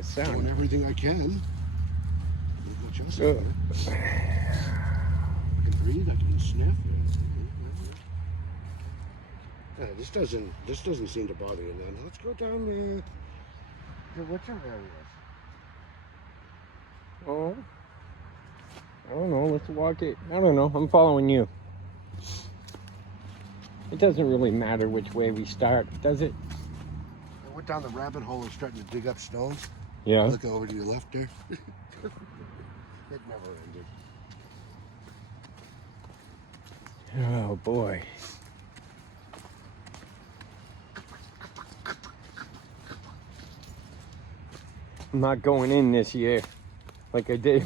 a Doing sound. everything I can. No choice. Uh, I can breathe. I can sniff. Yeah, this doesn't seem to bother you. Then let's go down to which areas. Oh, I don't know. Let's walk it. I don't know. I'm following you. It doesn't really matter which way we start, does it? I went down the rabbit hole and starting to dig up stones. Yeah. Look over to your left there. It never ended. Oh boy. I'm not going in this year like I did.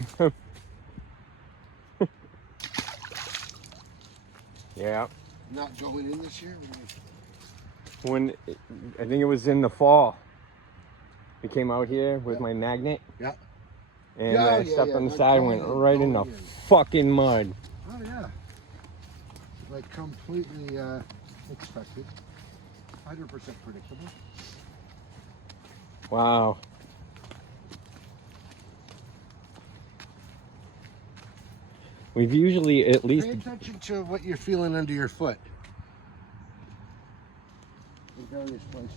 Yeah. Not going in this year? When I think it was in the fall, we came out here with my magnet. Yeah. And I stepped on the side and went right in the fucking mud. Oh yeah. Like completely expected. 100% predictable. Wow. We've usually at least... Pay attention to what you're feeling under your foot. In various places.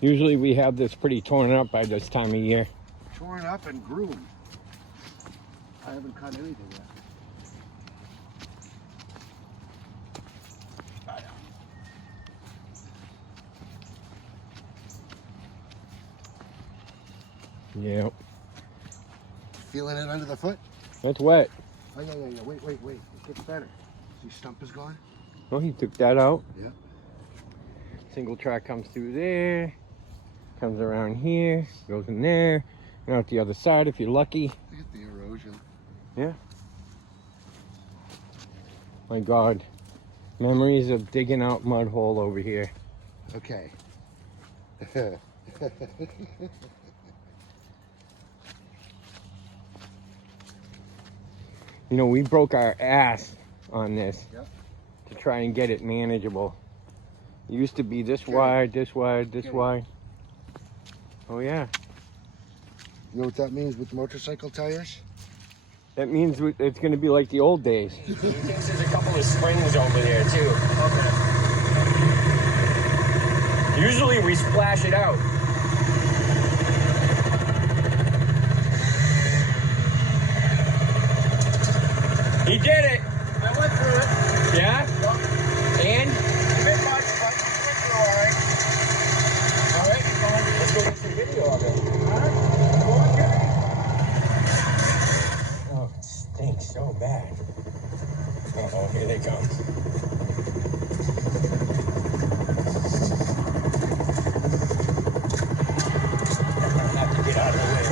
Usually we have this pretty torn up by this time of year. Torn up and groomed. I haven't cut anything yet. Yeah. Feeling it under the foot? That's wet. Oh, yeah. Wait. It gets better. See, stump is gone? Oh, he took that out. Yeah. Single track comes through there, comes around here, goes in there, and out the other side if you're lucky. Look at the erosion. Yeah. My God. Memories of digging out mud hole over here. Okay. You know, we broke our ass on this Yep. to try and get it manageable. It used to be this Okay. wide, this wide, this Okay. wide. Oh yeah. You know what that means with motorcycle tires? That means it's going to be like the old days. He thinks there's a couple of springs over there too. Okay. Usually we splash it out. He did it. I went through it. Yeah? And? A bit much, but went through all right. All right, let's go get some video of it. Oh, it stinks so bad. Uh-oh, here they come. I have to get out of the way.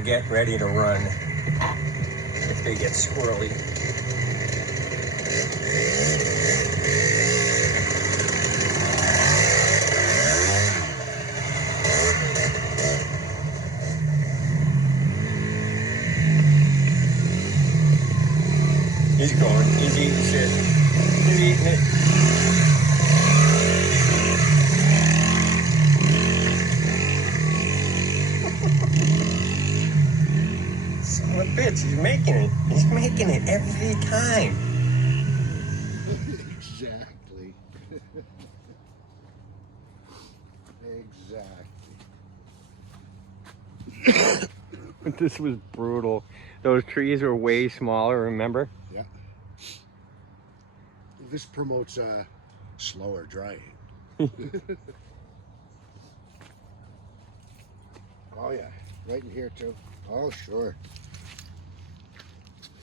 to get ready to run if they get squirrely. He's going. He's eating shit. He's eating it. Son of a bitch, he's making it. He's making it every time. Exactly. Exactly. This was brutal. Those trees were way smaller, remember? Yeah. This promotes slower drying. Oh yeah, right in here too. Oh sure.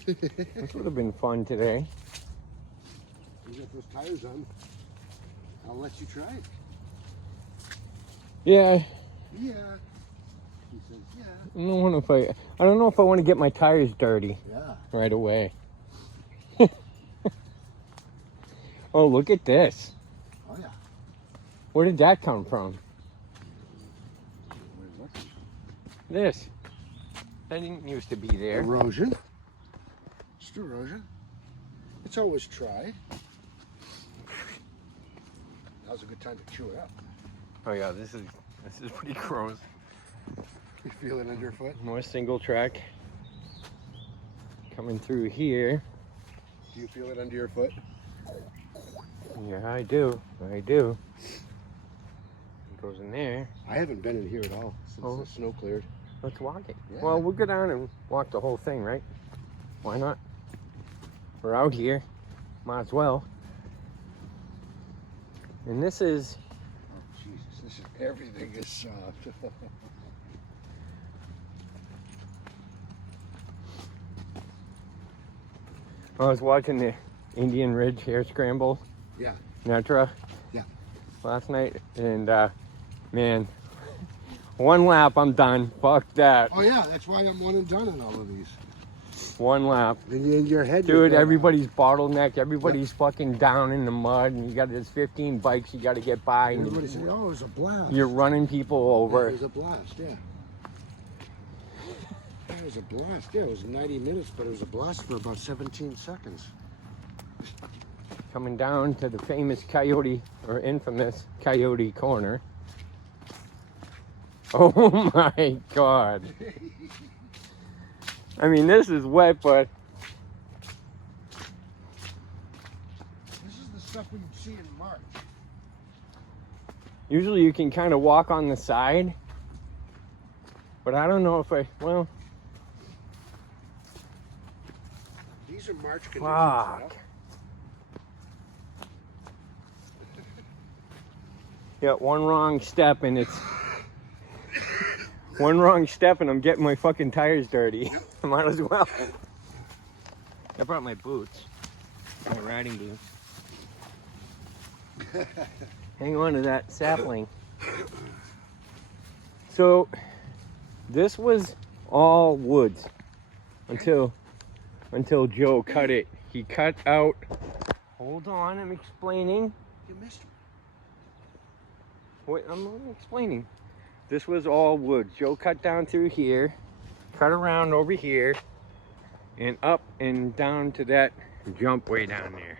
This would have been fun today. You got those tires on. I'll let you try it. Yeah, Yeah. He says, yeah. I don't know if I want to get my tires dirty Yeah. right away. Oh, look at this. Oh yeah. Where did that come from? Where's that? This. That didn't used to be there. Erosion. Just erosion. It's always tried. Now's a good time to chew it up. Oh yeah, this is pretty gross. You feel it under your foot? More single track coming through here. Do you feel it under your foot? Yeah, I do. I do. It goes in there. I haven't been in here at all since Oh. the snow cleared. Let's walk it. Yeah. Well, we'll go down and walk the whole thing, right? Why not? We're out here. Might as well. And this is, Oh Jesus, this is everything is soft. I was watching the Indian Ridge Hare Scramble. Yeah. Netra. Yeah. Last night, and man, one lap, I'm done. Fuck that. Oh yeah, that's why I'm one and done in all of these. One lap. In your head, you're Dude, going, everybody's bottlenecked. Everybody's fucking down in the mud, and you got this 15 bikes you got to get by, and Everybody say, "Oh, it was a blast." you're running people Yeah, over. it was a blast. Yeah. It was a blast. Yeah, it was 90 minutes, but it was a blast for about 17 seconds. Coming down to the famous Coyote, or infamous Coyote Corner. Oh my God. I mean, this is wet, but This is the stuff we see in March. usually you can kind of walk on the side. But I don't know if well, These are March conditions. fuck. Yeah, one wrong step and it's one wrong step and I'm getting my fucking tires dirty. Might as well. I brought my boots, my riding boots. Hang on to that sapling. So this was all woods until Joe cut it. He cut out. Hold on, I'm explaining. You missed me. Wait, I'm explaining. This was all woods. Joe cut down through here, cut around over here, and up and down to that jump way down there.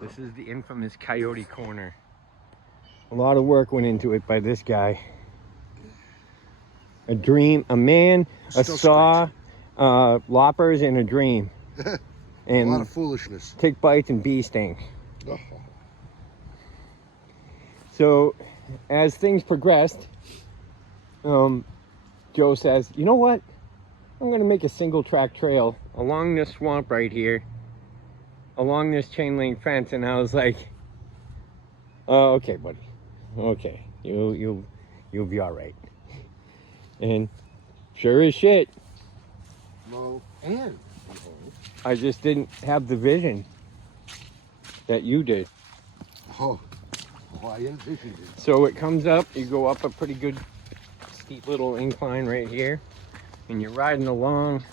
This is the infamous Coyote Corner. A lot of work went into it by this guy. A dream, a man, a Still saw, loppers, and a dream. A lot And of foolishness. tick bites and bee stings. Oh. So, as things progressed, Joe says, you know what? I'm going to make a single track trail along this swamp right here, along this chain link fence. And I was like, oh, okay, buddy. Okay. You'll be all right. And sure as shit, Low and I just didn't have the vision that you did. oh. Oh, I envisioned it. So it comes up, you go up a pretty good steep little incline right here. and you're riding along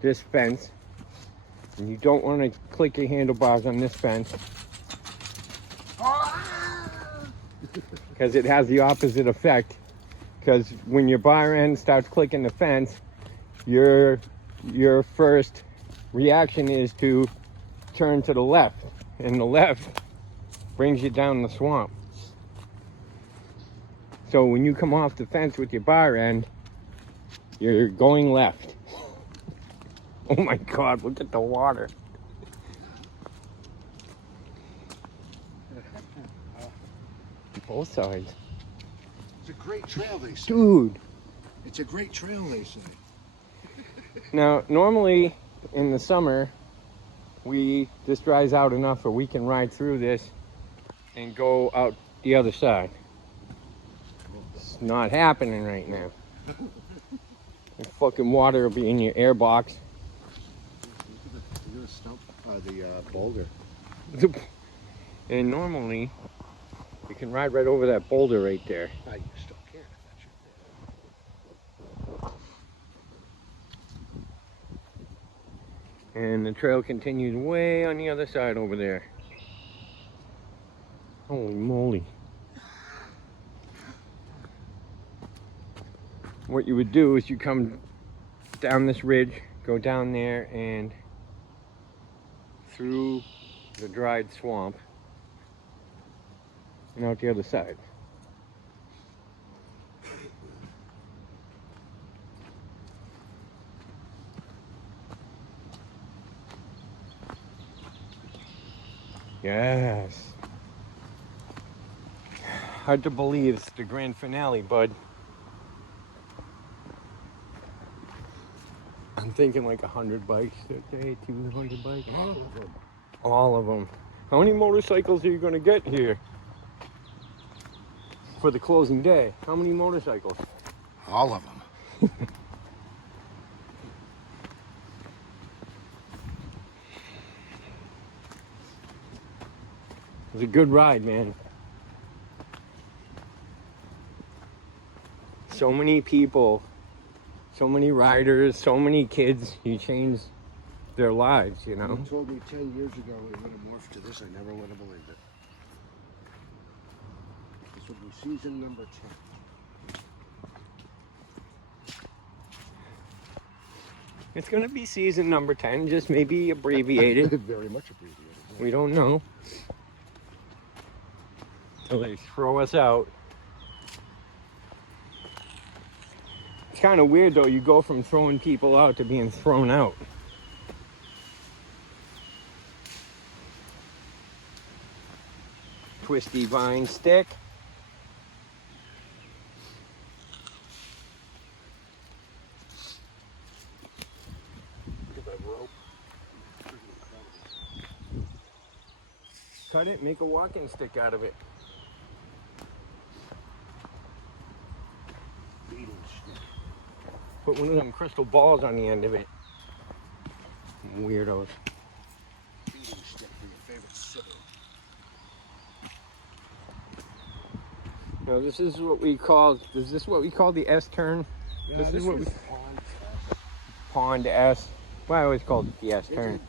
this fence, and you don't want to click your handlebars on this fence because it has the opposite effect. Because when your bar end starts clicking the fence, your first reaction is to turn to the left, and the left brings you down the swamp. So when you come off the fence with your bar end, you're going left. Oh my God, look at the water. Both sides. It's a great trail, they say. Dude. It's a great trail, they say. Now, normally in the summer, this dries out enough where we can ride through this and go out the other side. It's not happening right now. The fucking water will be in your air box. Look at the stump, the boulder. And normally, you can ride right over that boulder right there. You still can if that's your And the trail continues way on the other side over there. Holy moly. What you would do is you come down this ridge, go down there and through the dried swamp and out the other side. Yes. Hard to believe it's the grand finale, bud. I'm thinking like 100 bikes that day, 200 bikes. All of them. All of them. How many motorcycles are you going to get here for the closing day? How many motorcycles? All of them. It was a good ride, man. So many people, so many riders, so many kids. You changed their lives, you know. You told me 10 years ago it would have morphed to this. I never would have believed it. This will be season number 10. It's going to be season number 10, just maybe abbreviated. Very much abbreviated. Yeah. We don't know. Till they throw us out. It's kind of weird though, you go from throwing people out to being thrown out. Twisty vine stick. Look at that rope. Cut it, make a walking stick out of it. Beating stick. Put one of them crystal balls on the end of it. Weirdos. Beating stick for your favorite sibling. No, this is what we call. Is this what we call the S turn? Yeah, This is what we pond. Pond S. Well, I always called it the S turn.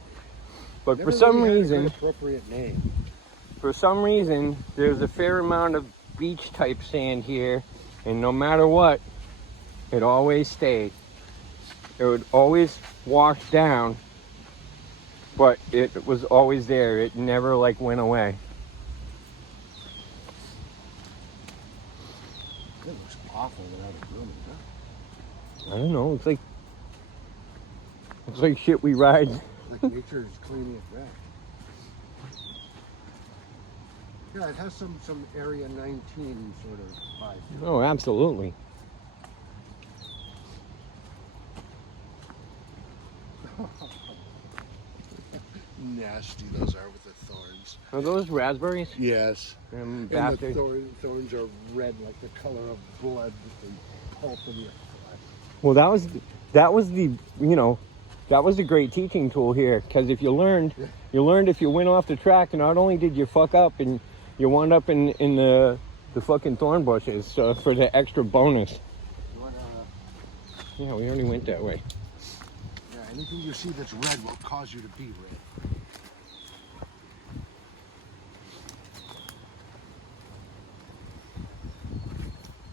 But Never for some really had a reason, good appropriate name. there's a fair amount of beach type sand here, and no matter what, it always stayed. It would always wash down, but it was always there. It never like went away. It looks awful without a grooming, huh? I don't know. It's like shit we ride. Like nature is cleaning it back. Yeah, it has some Area 19 sort of vibe. to it. Oh, absolutely. Nasty those are with the thorns. Are those raspberries? Yes. Them And the bastards. thorns are red like the color of blood with the pulp of your flesh. Well, that was the that was a great teaching tool here, because if you learned if you went off the track, and not only did you fuck up and you wound up in the fucking thorn bushes for the extra bonus. You want Yeah, we already went that way. Yeah, anything you see that's red will cause you to be red.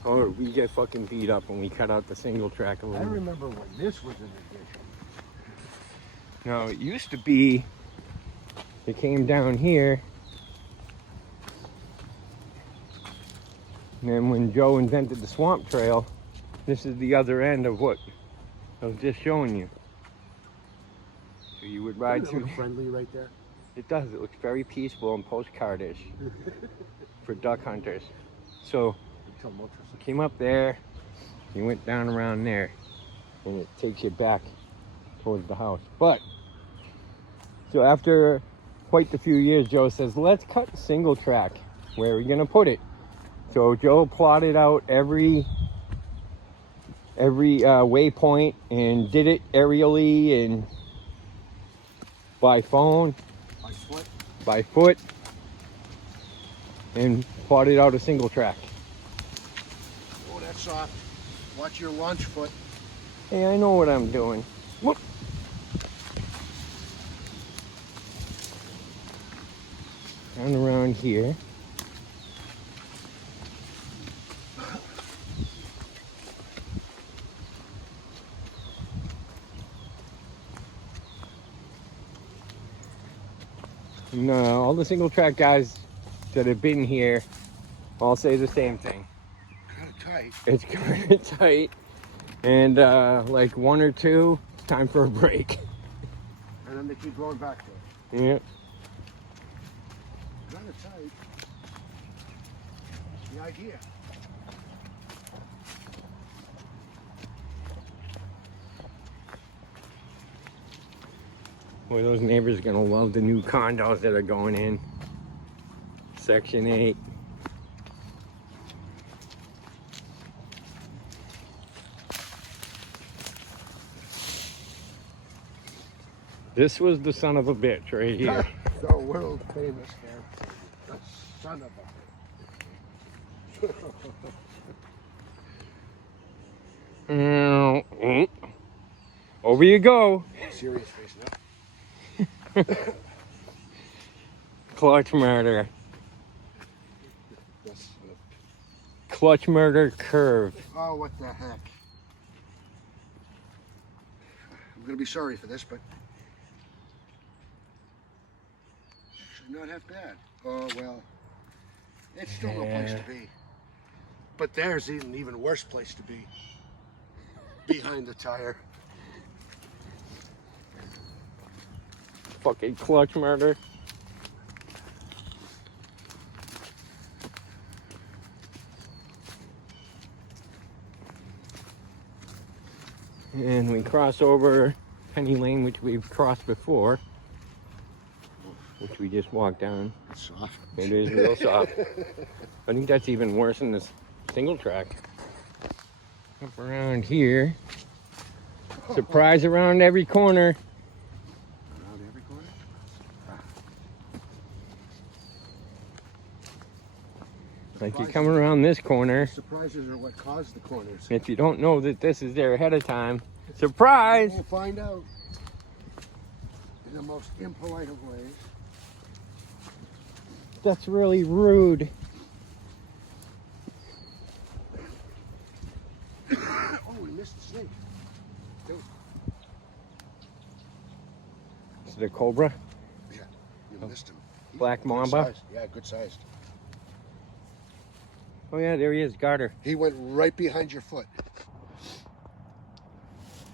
Or we get fucking beat up when we cut out the single track a I little. remember when this was an addition. No, it used to be, it came down here. And then when Joe invented the swamp trail, this is the other end of what I was just showing you. So you would ride Doesn't it through. look friendly right there? It does. It looks very peaceful and postcardish for duck hunters. So Until motorists. you came up there, you went down around there, and it takes you back towards the house. But so after quite a few years, Joe says, "Let's cut single track. Where are we gonna put it?" So Joe plotted out every waypoint and did it aerially and by phone, By foot. by foot, and plotted out a single track. Oh, that's soft. Watch your launch foot. Hey, I know what I'm doing. Whoop. Down around here. And, all the single track guys that have been here all say the same thing. Kind of tight. It's kind of tight, and like one or two, it's time for a break. And then they keep going back there. Yeah. Kind of tight. That's the idea. Boy, those neighbors are gonna love the new condos that are going in. Section 8. This was the son of a bitch right here. The world famous character. The son of a Over you go. serious face now. Clutch murder. That's, Clutch murder curve. oh, what the heck. I'm going to be sorry for this, but actually not half bad. Oh, well, it's still no place to be. But there's an even worse place to be. Behind the tire. Fucking clutch murder. And we cross over Penny Lane, which we've crossed before, which we just walked down. It's soft. It is real soft. I think that's even worse than this single track. Up around here. Surprise around every corner. Around every corner? Like you come around this corner. Surprises are what caused the corners. If you don't know that this is there ahead of time, surprise! We'll find out in the most impolite of ways. That's really rude. Oh, we missed the snake. Dude. Is it a cobra? Yeah, you missed him. Black Good mamba? size. Yeah, good sized. Oh yeah, there he is, Garter. He went right behind your foot.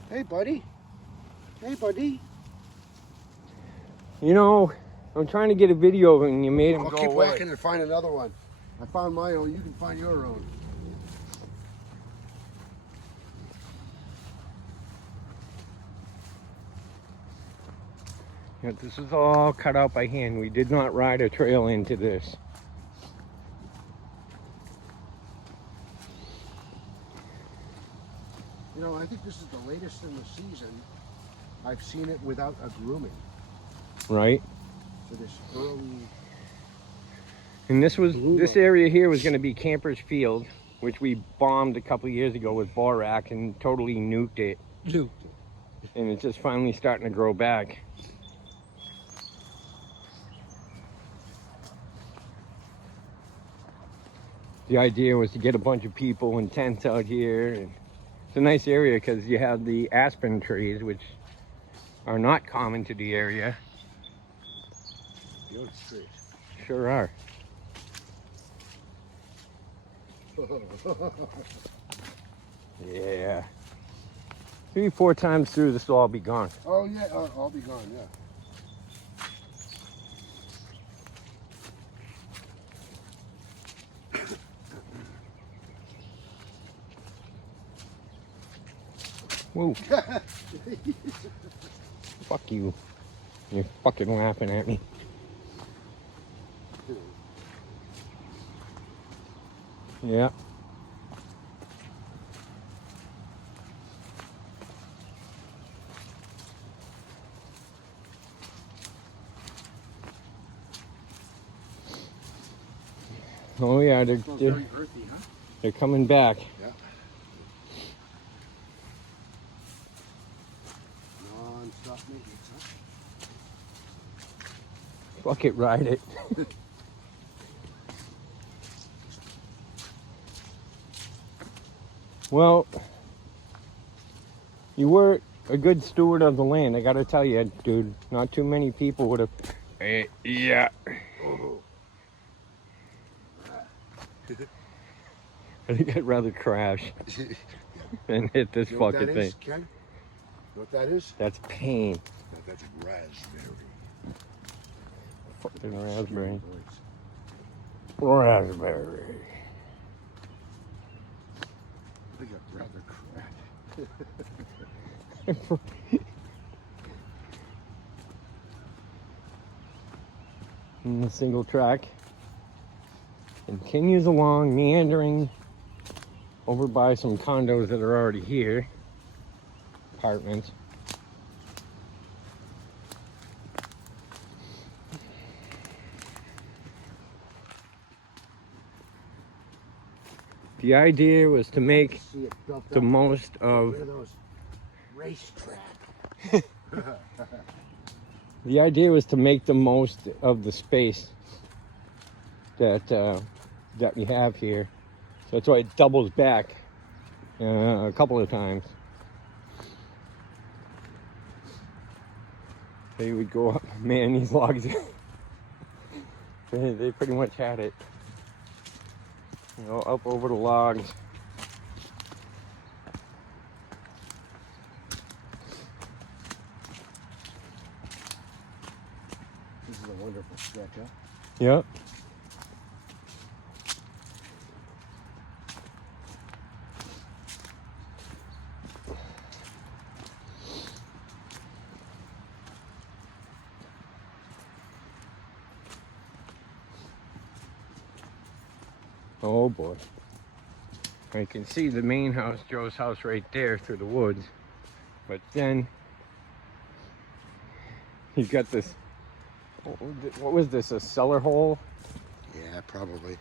Hey, buddy. Hey, buddy. You know, I'm trying to get a video of him and you made him I'll go keep away. walking and find another one. I found my own. You can find your own. Yeah, this is all cut out by hand. We did not ride a trail into this. You know, I think this is the latest in the season. I've seen it without a grooming. Right? So this early. And this area here was going to be Camper's Field. which we bombed a couple years ago with Borak and totally nuked it. And it's just finally starting to grow back. The idea was to get a bunch of people and tents out here. And it's a nice area because you have the aspen trees, which are not common to the area. The old street. Sure are. Yeah. 3-4 times through, this will all be gone. Oh yeah, I'll be gone. Yeah. Whoa. Fuck you. You're fucking laughing at me. Yeah. Oh yeah, Smells very earthy, huh? they're coming back. Yeah. Non-stop maintenance, huh? Fuck it, ride it. Well, you were a good steward of the land, I gotta tell you, dude. Not too many people would have. Yeah. Oh. I think I'd rather crash than hit this You know what fucking that thing. is, Ken? You know what that is? That's pain. That's raspberry. Fucking raspberry. Voice. Raspberry. I got rather crap. And the single track continues along, meandering over by some condos that are already here. Apartments. The idea was to make See it built the up. most of Look at those racetrack. the idea was to make the most of the space that that we have here. So that's why it doubles back a couple of times. So you would go up, man, these logs, they pretty much had it. You know, up over the logs. This is a wonderful stretch, huh? Yep. Oh boy. I can see the main house, Joe's house right there through the woods. But then you've got this, what was this, a cellar hole? Yeah, probably.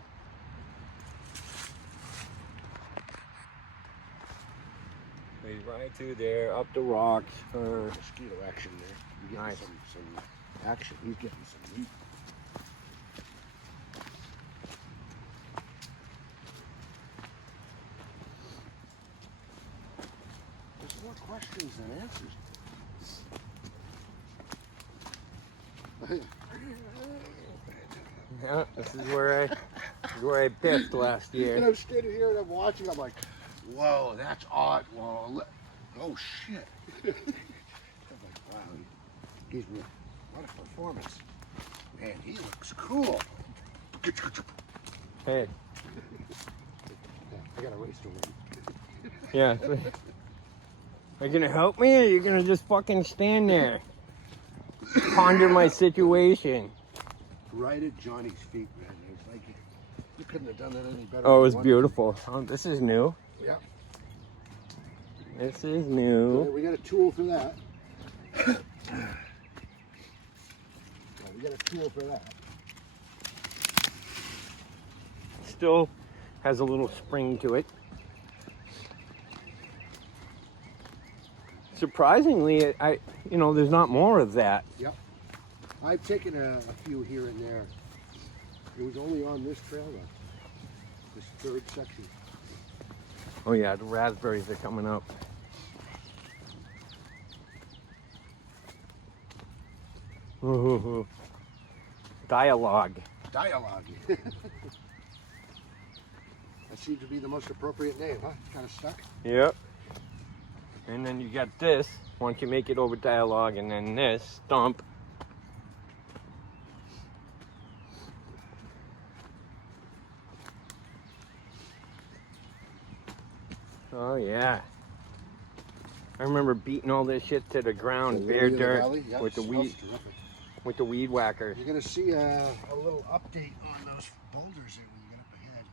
He's right through there, up the rocks. Mosquito action there. You're getting Nice. some action. He's getting some meat. There's more questions than answers. Yeah, this is where I biffed last And year. I'm standing here and I'm watching. I'm like, whoa, that's odd. Whoa, oh shit. I'm like, wow, he gives me what a performance. Man, he looks cool. Hey, I got a race to win. yeah. Are you gonna help me or are you gonna just fucking stand there? Ponder my situation. Right at Johnny's feet, man. It's like you couldn't have done that any better. Oh, it than was one. beautiful. Oh, this is new. Yeah. This is Yeah, new. we got a tool for that. Yeah, we got a tool for that. Still Has a little spring to it. Surprisingly, there's not more of that. Yep. I've taken a few here and there. It was only on this trail though. This third section. Oh yeah, the raspberries are coming up. Ooh. Dialogue. Dialogue. That seems to be the most appropriate name, huh? It's kind of stuck. Yep. And then you got this, once you make it over dialogue, and then this, stump. Oh yeah. I remember beating all this shit to the ground, bare Lily of the dirt, Valley? Yep, with the smells weed, terrific. with the weed whacker. You're gonna see a little update on those boulders there when you get up ahead.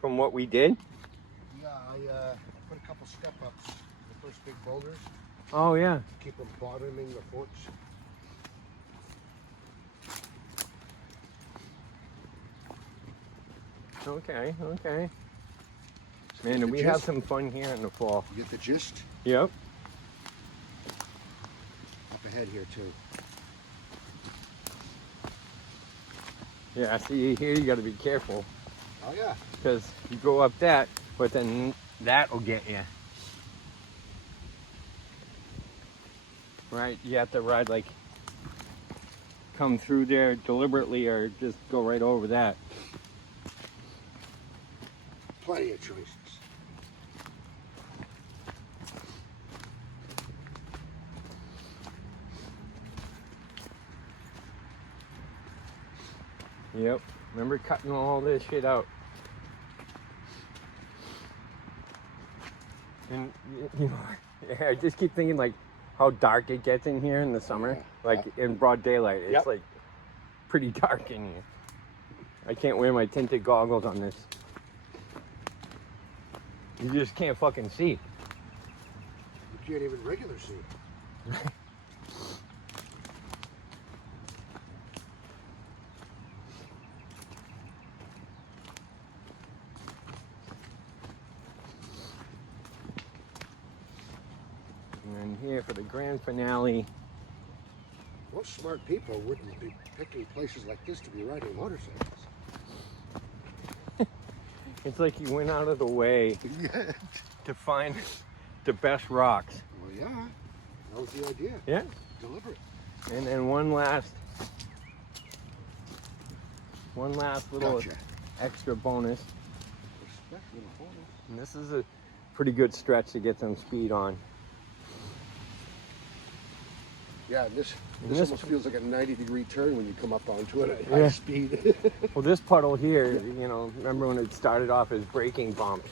From what we did? Yeah, I put a couple step ups, the first big boulders, Oh yeah. to keep them bottoming the forts. Okay, okay. Man, the do we have gist? some fun here in the fall. You get the gist? Yep. Up ahead here too. Yeah, see here you gotta be careful. Oh yeah. Because you go up that, but then that'll get you. Right? You have to ride like, come through there deliberately or just go right over that. Plenty of choices. Yep. Remember cutting all this shit out. And you know, yeah, I just keep thinking like how dark it gets in here in the summer. Like in broad daylight. It's Yep. like pretty dark in here. I can't wear my tinted goggles on this. You just can't fucking see. You can't even regular see. And then here for the grand finale. Most smart people wouldn't be picking places like this to be riding motorcycles. It's like you went out of the way to find the best rocks. Well, yeah, that was the idea. Yeah. Deliberate. And then one last little Gotcha. extra bonus. Respect little bonus. And this is a pretty good stretch to get some speed on. Yeah, this this- almost feels like a 90-degree turn when you come up onto it at Yeah. high speed. Well, this puddle here, remember when it started off as braking bumps,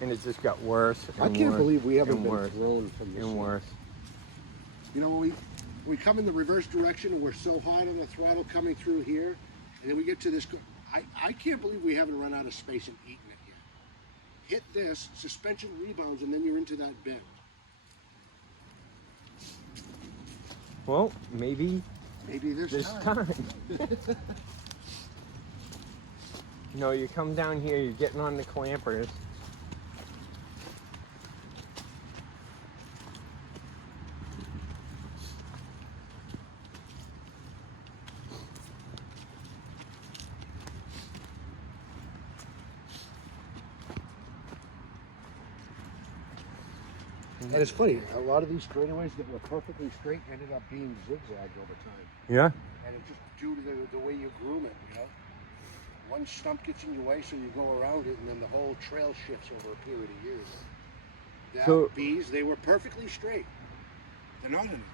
and it just got worse and I can't worse believe we haven't and been worse thrown from this. and worse. You know, we come in the reverse direction and we're so hot on the throttle coming through here, and then we get to this. I can't believe we haven't run out of space and eaten it yet. Hit this, suspension rebounds, and then you're into that bend. Well, maybe Maybe this this time. time. You come down here, you're getting on the clampers. And it's funny, a lot of these straightaways that were perfectly straight ended up being zigzagged over time. Yeah. And it's just due to the way you groom it, you know? One stump gets in your way, so you go around it, and then the whole trail shifts over a period of years. That So- bees, they were perfectly straight. They're not anymore.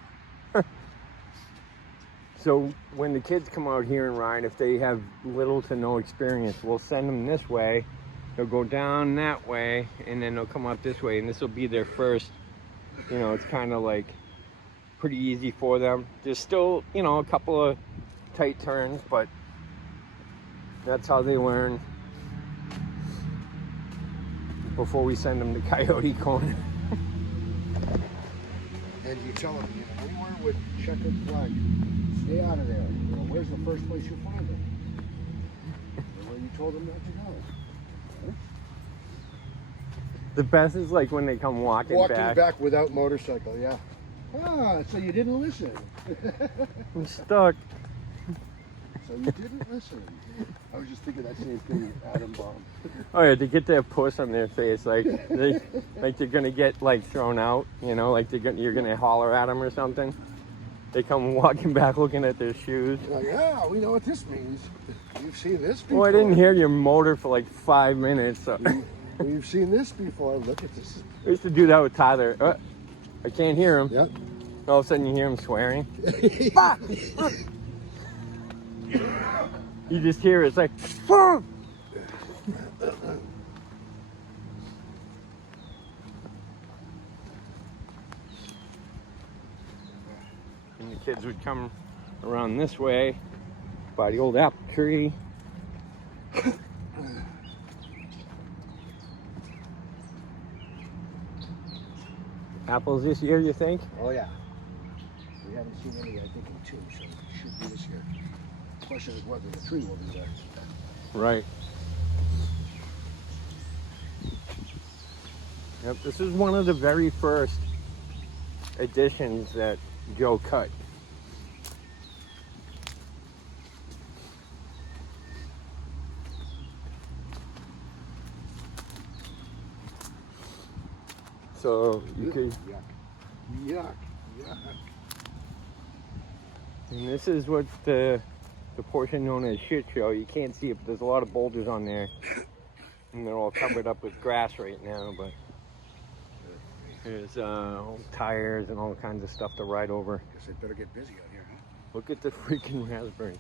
So when the kids come out here and ride, if they have little to no experience, we'll send them this way. They'll go down that way, and then they'll come up this way, and this will be their first. It's kind of like pretty easy for them. There's still, a couple of tight turns, but that's how they learn before we send them to Coyote Corner. And you tell them, anywhere with checkered flag, stay out of there. Where's the first place you find them? Where you told them not to go. The best is like when they come walking Walking back. back without motorcycle, yeah. Ah, so you didn't listen. I'm stuck. So you didn't listen. I was just thinking that same thing, atom bomb. Oh yeah, to get that puss on their face, like they're gonna get like thrown out, you know, like you're gonna holler at them or something. They come walking back looking at their shoes. Like, yeah, we know what this means. You've seen this before. Well, I didn't hear your motor for like 5 minutes. So. We've seen this before. Look at this. I used to do that with Tyler. I can't hear him. Yep. All of a sudden you hear him swearing. You just hear it. It's like, fuck! And the kids would come around this way by the old apple tree. Apples this year, you think? Oh yeah. We haven't seen any, I think, in 2, so it should be this year. The question is whether the tree will be there. Right. Yep, this is one of the very first editions that Joe cut. So you could, Yuck. Yuck. Yuck. and this is what the portion known as shit show. You can't see it, but there's a lot of boulders on there, and they're all covered up with grass right now. But there's old tires and all kinds of stuff to ride over. Guess I'd better get busy out here, huh? Look at the freaking raspberry.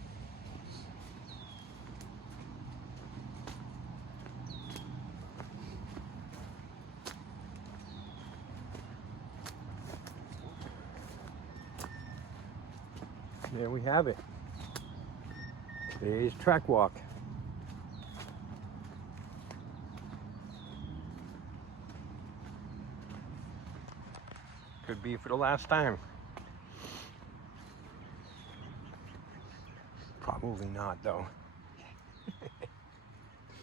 There we have it. Today's track walk. Could be for the last time. Probably not though.